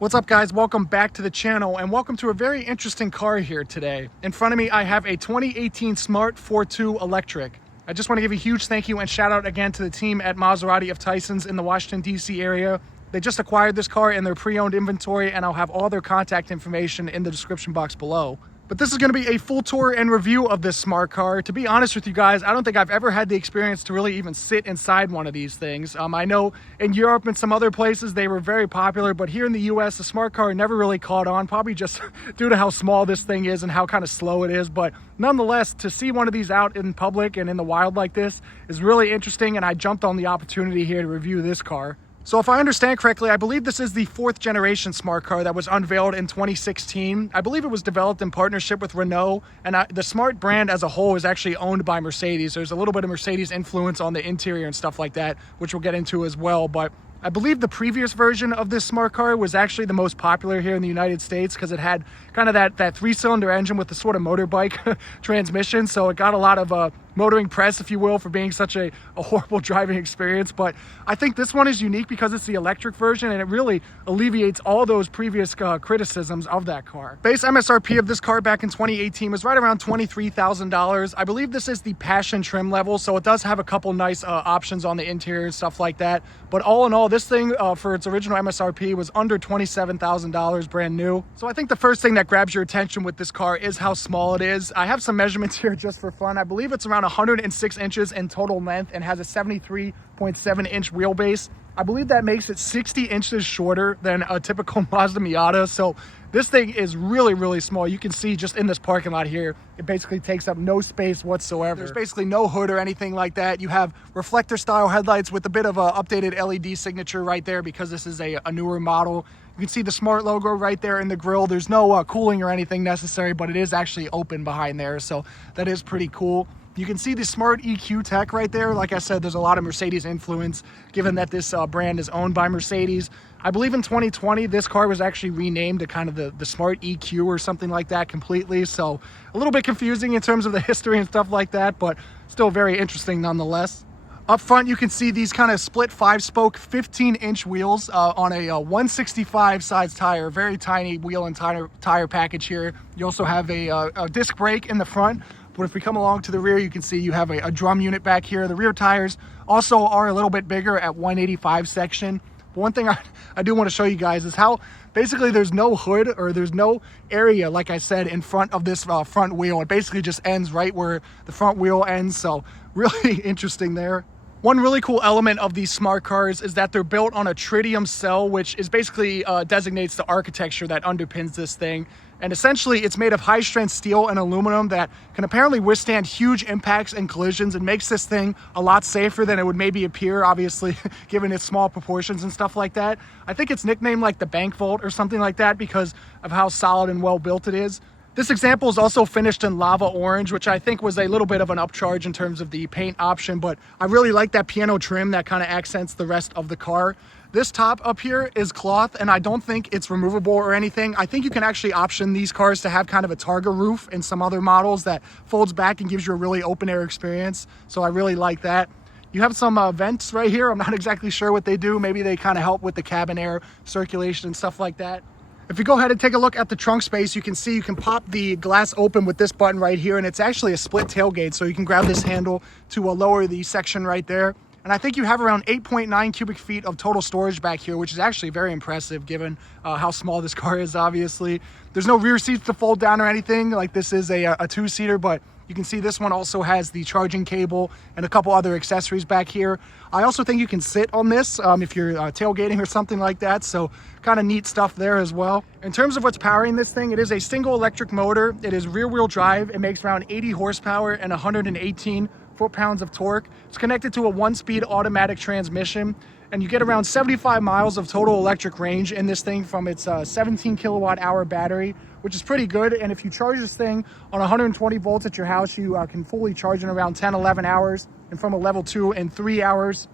What's up, guys? Welcome back to the channel and welcome to a very interesting car here today. In front of me I have a 2018 Smart ForTwo electric. I just want to give a huge thank you and shout out again to the team at Maserati of Tysons in the Washington DC area. They just acquired this car in their pre-owned inventory, and I'll have all their contact information in the description box below. But this is going to be a full tour and review of this smart car. To be honest with you guys, I don't think I've ever had the experience to really even sit inside one of these things. I know in Europe and some other places they were very popular, but here in the US, the smart car never really caught on, probably just due to how small this thing is and how kind of slow it is. But nonetheless, to see one of these out in public and in the wild like this is really interesting, and I jumped on the opportunity here to review this car. So if I understand correctly, I believe this is the 4th generation smart car that was unveiled in 2016. I believe it was developed in partnership with Renault, and the smart brand as a whole is actually owned by Mercedes. There's a little bit of Mercedes influence on the interior and stuff like that, which we'll get into as well. But I believe the previous version of this smart car was actually the most popular here in the United States because it had kind of that 3-cylinder engine with the sort of motorbike transmission. So it got a lot of motoring press, if you will, for being such a horrible driving experience. But I think this one is unique because it's the electric version, and it really alleviates all those previous criticisms of that car. Base MSRP of this car back in 2018 was right around $23,000. I believe this is the Passion trim level, so it does have a couple nice options on the interior and stuff like that. But all in all, this thing for its original MSRP was under $27,000 brand new. So I think the first thing that grabs your attention with this car is how small it is. I have some measurements here just for fun. I believe it's around 106 inches in total length and has a 73.7-inch wheelbase. I believe that makes it 60 inches shorter than a typical Mazda Miata. So this thing is really, really small. You can see just in this parking lot here, it basically takes up no space whatsoever. There's basically no hood or anything like that. You have reflector style headlights with a bit of a updated LED signature right there because this is a newer model. You can see the smart logo right there in the grille. There's no cooling or anything necessary, but it is actually open behind there. So that is pretty cool. You can see the smart EQ tech right there. Like I said, there's a lot of Mercedes influence given that this brand is owned by Mercedes. I believe in 2020, this car was actually renamed to kind of the smart EQ or something like that completely. So a little bit confusing in terms of the history and stuff like that, but still very interesting nonetheless. Up front, you can see these kind of split 5-spoke 15-inch wheels on a 165 size tire, very tiny wheel and tire package here. You also have a disc brake in the front. But if we come along to the rear, you can see you have a drum unit back here. The rear tires also are a little bit bigger at 185 section. But one thing I do want to show you guys is how basically there's no hood or there's no area, like I said, in front of this front wheel. It basically just ends right where the front wheel ends. So really interesting there. One really cool element of these smart cars is that they're built on a tritium cell, which is basically designates the architecture that underpins this thing. And essentially, it's made of high-strength steel and aluminum that can apparently withstand huge impacts and collisions, and makes this thing a lot safer than it would maybe appear, obviously, given its small proportions and stuff like that. I think it's nicknamed like the bank vault or something like that because of how solid and well-built it is. This example is also finished in lava orange, which I think was a little bit of an upcharge in terms of the paint option, but I really like that piano trim that kind of accents the rest of the car. This top up here is cloth, and I don't think it's removable or anything. I think you can actually option these cars to have kind of a Targa roof in some other models that folds back and gives you a really open air experience. So I really like that. You have some vents right here. I'm not exactly sure what they do. Maybe they kind of help with the cabin air circulation and stuff like that. If you go ahead and take a look at the trunk space, you can see you can pop the glass open with this button right here, and it's actually a split tailgate, so you can grab this handle to lower the section right there. And I think you have around 8.9 cubic feet of total storage back here, which is actually very impressive given how small this car is, obviously. There's no rear seats to fold down or anything, like this is a 2-seater, but you can see this one also has the charging cable and a couple other accessories back here. I also think you can sit on this if you're tailgating or something like that, so kind of neat stuff there as well. In terms of what's powering this thing, it is a single electric motor. It is rear-wheel drive. It makes around 80 horsepower and 118 foot-pounds of torque. It's connected to a 1-speed automatic transmission, and you get around 75 miles of total electric range in this thing from its 17 kilowatt hour battery, which is pretty good. And if you charge this thing on 120 volts at your house, you can fully charge in around 10-11 hours, and from a level 2 in 3 hours.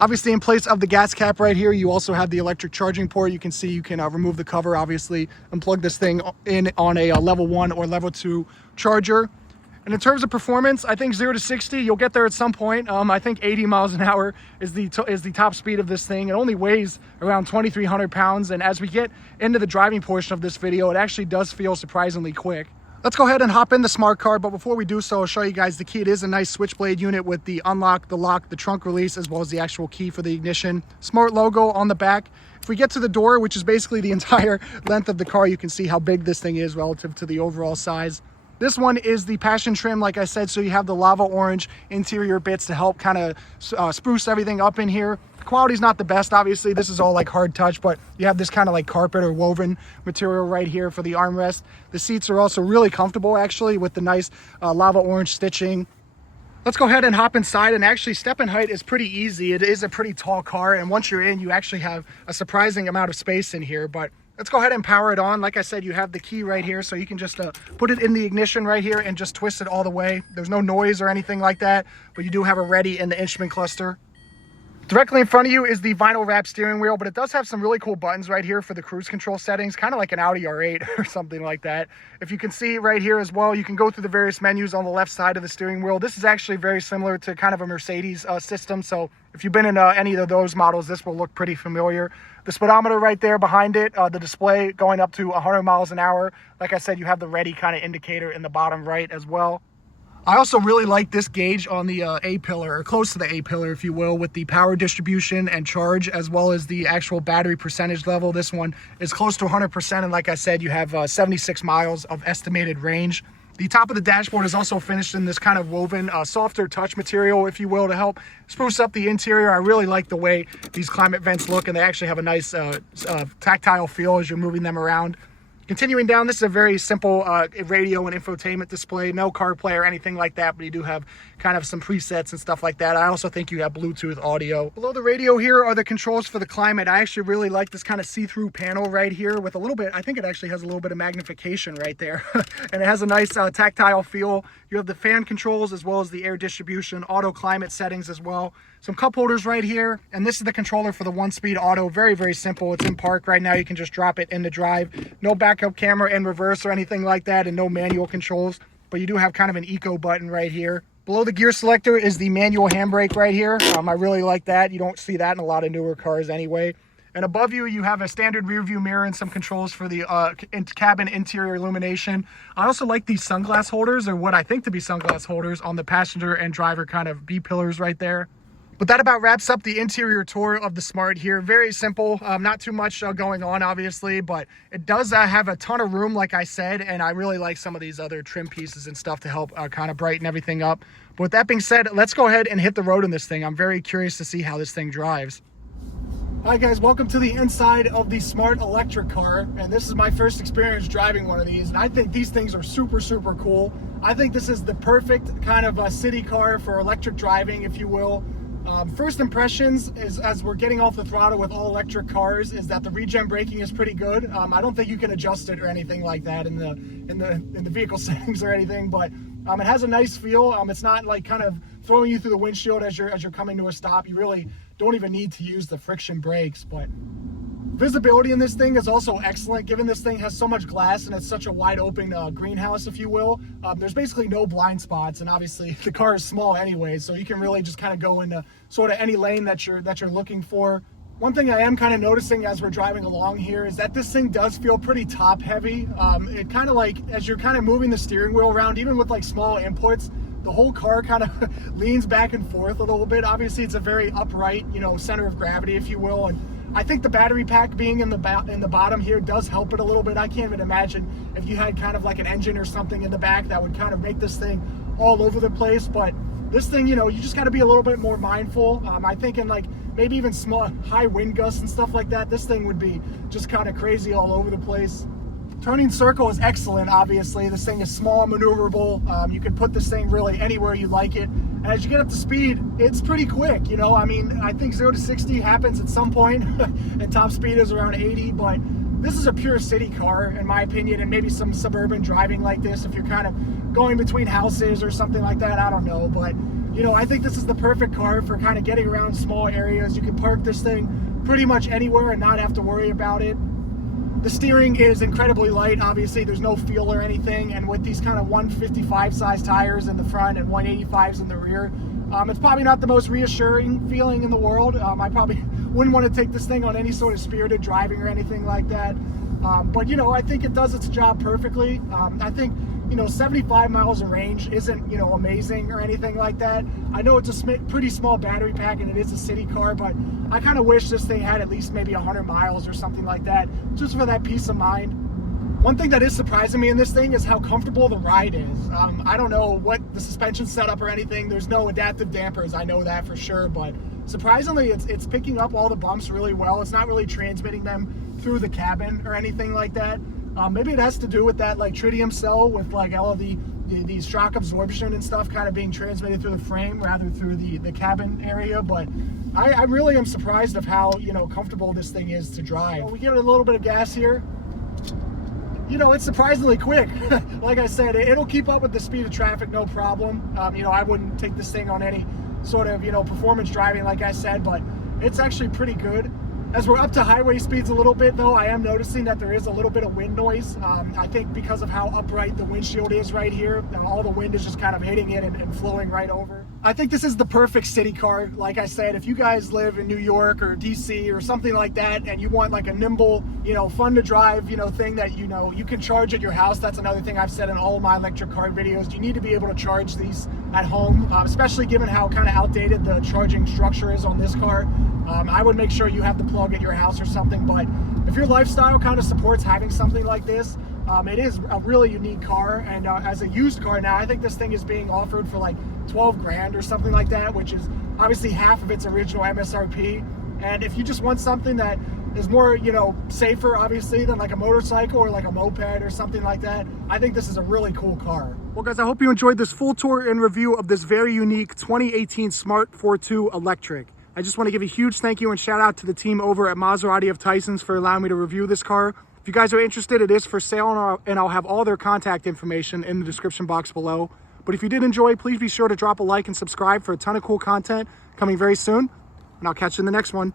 Obviously, in place of the gas cap right here, you also have the electric charging port. You can see you can remove the cover, obviously, and plug this thing in on a level 1 or level 2 charger. And in terms of performance, I think 0 to 60, you'll get there at some point. I think 80 miles an hour is the top speed of this thing. It only weighs around 2,300 pounds. And as we get into the driving portion of this video, it actually does feel surprisingly quick. Let's go ahead and hop in the smart car, but before we do so, I'll show you guys the key. It is a nice switchblade unit with the unlock, the lock, the trunk release, as well as the actual key for the ignition. Smart logo on the back. If we get to the door, which is basically the entire length of the car, you can see how big this thing is relative to the overall size. This one is the passion trim, like I said, so you have the lava orange interior bits to help kind of spruce everything up in here. The quality's not the best, obviously. This is all like hard touch, but you have this kind of like carpet or woven material right here for the armrest. The seats are also really comfortable, actually, with the nice lava orange stitching. Let's go ahead and hop inside, and actually step in height is pretty easy. It is a pretty tall car, and once you're in, you actually have a surprising amount of space in here, but let's go ahead and power it on. Like I said, you have the key right here, so you can just put it in the ignition right here and just twist it all the way. There's no noise or anything like that, but you do have a ready in the instrument cluster. Directly in front of you is the vinyl wrap steering wheel, but it does have some really cool buttons right here for the cruise control settings, kind of like an Audi R8 or something like that. If you can see right here as well, you can go through the various menus on the left side of the steering wheel. This is actually very similar to kind of a Mercedes system, so if you've been in any of those models, this will look pretty familiar. The speedometer right there behind it, the display going up to 100 miles an hour. Like I said, you have the ready kind of indicator in the bottom right as well. I also really like this gauge on the A-pillar, or close to the A-pillar, if you will, with the power distribution and charge, as well as the actual battery percentage level. This one is close to 100%, and like I said, you have 76 miles of estimated range. The top of the dashboard is also finished in this kind of woven, softer touch material, if you will, to help spruce up the interior. I really like the way these climate vents look, and they actually have a nice tactile feel as you're moving them around. Continuing down, this is a very simple radio and infotainment display. No CarPlay or anything like that, but you do have kind of some presets and stuff like that. I also think you have Bluetooth audio. Below the radio here are the controls for the climate. I actually really like this kind of see-through panel right here with a little bit, I think it actually has a little bit of magnification right there. And it has a nice tactile feel. You have the fan controls as well as the air distribution, auto climate settings as well. Some cup holders right here, and this is the controller for the 1-speed auto. Very, very simple. It's in park right now. You can just drop it into drive. No backup camera in reverse or anything like that, and no manual controls, but you do have kind of an eco button right here. Below the gear selector is the manual handbrake right here. I really like that. You don't see that in a lot of newer cars anyway. And above you, you have a standard rear view mirror and some controls for the cabin interior illumination. I also like these sunglass holders, or what I think to be sunglass holders, on the passenger and driver kind of B-pillars right there. But that about wraps up the interior tour of the Smart here. Very simple, not too much going on, obviously, but it does have a ton of room, like I said, and I really like some of these other trim pieces and stuff to help kind of brighten everything up. But with that being said, let's go ahead and hit the road in this thing. I'm very curious to see how this thing drives. Hi guys, welcome to the inside of the Smart electric car, and this is my first experience driving one of these, and I think these things are super, super cool. I think this is the perfect kind of a city car for electric driving, if you will. First impressions is, as we're getting off the throttle with all electric cars, is that the regen braking is pretty good. I don't think you can adjust it or anything like that in the vehicle settings or anything, but it has a nice feel. It's not like kind of throwing you through the windshield as you're coming to a stop. You really don't even need to use the friction brakes, but visibility in this thing is also excellent, given this thing has so much glass and it's such a wide open greenhouse, if you will. There's basically no blind spots, and obviously the car is small anyway, so you can really just kind of go into sort of any lane that you're looking for. One thing I am kind of noticing as we're driving along here is that this thing does feel pretty top heavy. It kind of like, as you're kind of moving the steering wheel around, even with like small inputs, the whole car kind of leans back and forth a little bit. Obviously it's a very upright, center of gravity, if you will, and I think the battery pack being in the bottom here does help it a little bit. I can't even imagine if you had kind of like an engine or something in the back that would kind of make this thing all over the place. But this thing, you just got to be a little bit more mindful. I think in like maybe even small, high wind gusts and stuff like that, this thing would be just kind of crazy all over the place. Turning circle is excellent, obviously. This thing is small, maneuverable. You can put this thing really anywhere you like it. And as you get up to speed, it's pretty quick, I think 0 to 60 happens at some point, and top speed is around 80, but this is a pure city car, in my opinion, and maybe some suburban driving like this, if you're kind of going between houses or something like that, I don't know. But, I think this is the perfect car for kind of getting around small areas. You can park this thing pretty much anywhere and not have to worry about it. The steering is incredibly light. Obviously, there's no feel or anything. And with these kind of 155 size tires in the front and 185s in the rear, it's probably not the most reassuring feeling in the world. I probably wouldn't want to take this thing on any sort of spirited driving or anything like that. But, you know, I think it does its job perfectly. I think, you know, 75 miles of range isn't, you know, amazing or anything like that. I know it's a pretty small battery pack and it is a city car, but I kind of wish this thing had at least maybe 100 miles or something like that, just for that peace of mind. One thing that is surprising me in this thing is how comfortable the ride is. I don't know what the suspension setup or anything. There's no adaptive dampers, I know that for sure, but surprisingly it's picking up all the bumps really well. It's not really transmitting them through the cabin or anything like that. Maybe it has to do with that like tritium cell with like all of the shock absorption and stuff kind of being transmitted through the frame rather through the cabin area. But I really am surprised of how, you know, comfortable this thing is to drive. We give it a little bit of gas here. You know, it's surprisingly quick. Like I said, it'll keep up with the speed of traffic, no problem. You know, I wouldn't take this thing on any sort of, you know, performance driving, like I said, but it's actually pretty good. As we're up to highway speeds a little bit, though, I am noticing that there is a little bit of wind noise. I think because of how upright the windshield is right here, all the wind is just kind of hitting it and flowing right over. I think this is the perfect city car. Like I said, if you guys live in New York or DC or something like that, and you want like a nimble, you know, fun to drive, you know, thing that, you know, you can charge at your house. That's another thing I've said in all of my electric car videos. You need to be able to charge these at home, especially given how kind of outdated the charging structure is on this car. I would make sure you have the plug at your house or something, but if your lifestyle kind of supports having something like this, it is a really unique car. And as a used car now, I think this thing is being offered for like 12 grand or something like that, which is obviously half of its original MSRP. And if you just want something that is more, you know, safer obviously than like a motorcycle or like a moped or something like that, I think this is a really cool car. Well guys, I hope you enjoyed this full tour and review of this very unique 2018 Smart ForTwo Electric. I just want to give a huge thank you and shout out to the team over at Maserati of Tysons for allowing me to review this car. If you guys are interested, it is for sale, and I'll have all their contact information in the description box below. But if you did enjoy, please be sure to drop a like and subscribe for a ton of cool content coming very soon. And I'll catch you in the next one.